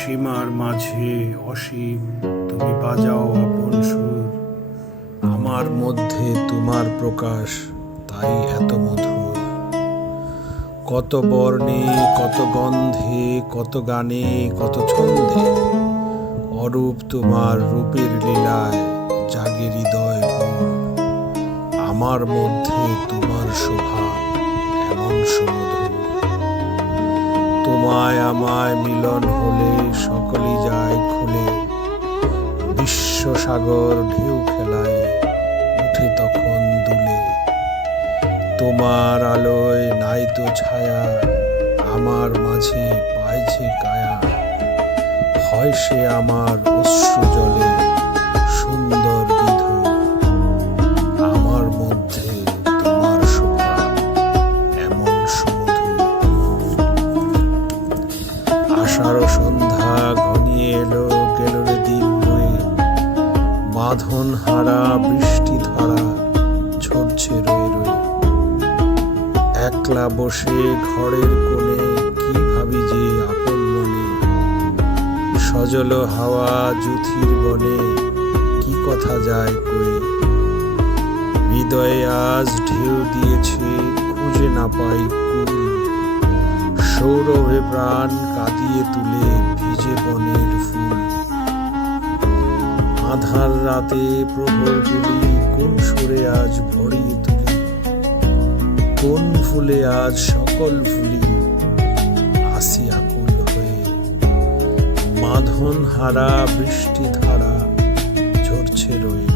সীমার মাঝে অসীম তুমি বাজাও আপন সুর। আমার মধ্যে তোমার প্রকাশ, তাই এত মধুর। কত বর্ণে, কত গন্ধে, কত গানে, কত ছন্দে অরূপ তোমার রূপের লীলায় জাগে হৃদয় ভোর। আমার মধ্যে তোমার শোভা এমন সুমধুর। তোমায় আমায় মিলন হলে সকলই যায় খুলে। বিশ্বসাগর ঢেউ খেলায় উঠে তখন দুলে। তোমার আলোয় নাই তো ছায়া, আমার মাঝে পাইছে কায়া। হয় সে আমার অশ্রু জলে সুন্দর বিধু। আমার মধ্যে তোমার শোভা এমন সুমধুর। আষাঢ় সন্ধ্যা ঘনিয়ে এলো, গেল রে দিন বয়ে। বাঁধন হারা বৃষ্টি ধরা ঝরছে রয়ে রয়ে। একলা বসে ঘরের কোণে কি ভাবি যে আপন মনে। সজল হাওয়া জুথির বনে কি কথা যায় কয়ে। হৃদয়ে আজ ঢেউ দিয়েছে খুঁজে না পাই কুল। সৌরভে প্রাণ কাঁদিয়ে তুলে ভিজে বনের ফুল। আধার রাতে প্রহর গুলি কোন সুরে আজ ভরিয়ে তুলি। কোন ফুলে আজ সকল ফুলি আসি আকুল হয়ে। বাঁধন হারা বৃষ্টি ধারা ঝরছে রয়ে।